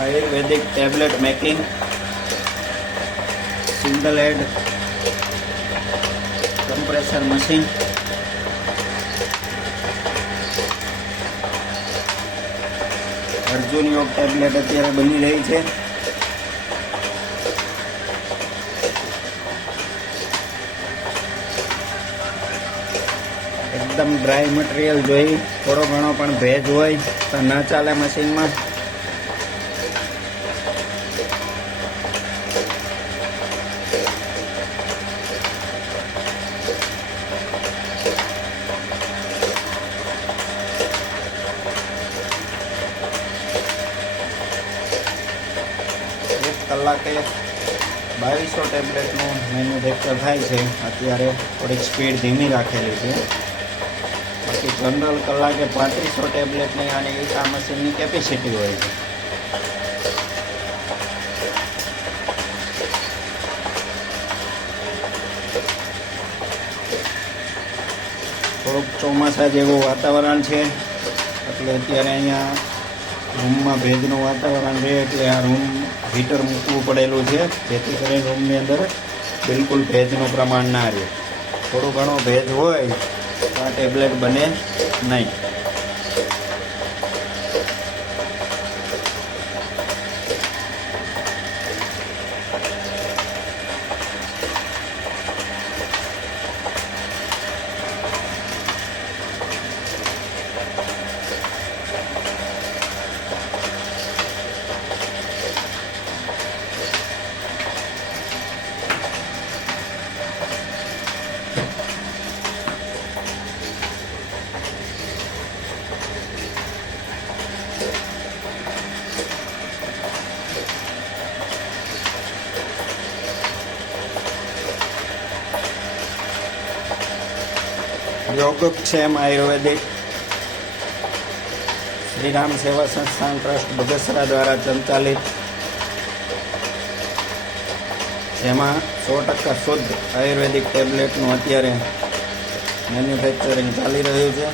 Ayurvedic tablet making single head compressor machine Arjun योग tablet अत्यारे बनी रही है। एकदम ड्राय मटीरियल जोई थोड़ो घणो पण भेज होय तो न चाले मशीन में। एक कलाके 2200 टेबलेटનું મેન્યુફેક્ચર થાય છે। અત્યારે થોડીક સ્પીડ ધીમી રાખેલી છે। બાકી જનરલ કલાકે 3500 ટેબ્લેટની આની આ મશીનની કેપેસિટી હોય છે। થોડુંક ચોમાસા જેવું વાતાવરણ છે એટલે અત્યારે અહીંયા રૂમમાં ભેજનું વાતાવરણ રહે એટલે આ રૂમ હીટર મૂકવું પડેલું છે જેથી કરીને રૂમની અંદર બિલકુલ ભેજનું પ્રમાણ ના રહે। થોડું ઘણો ભેજ હોય તો આ ટેબ્લેટ બને નહીં। योगक्षेम आयुर्वेदिक श्री राम सेवा संस्थान ट्रस्ट बगसरा द्वारा संचालित जेमां 100% शुद्ध आयुर्वेदिक टेब्लेटનું અત્યારે મેન્યુફેક્ચરિંગ ચાલી રહ્યું છે।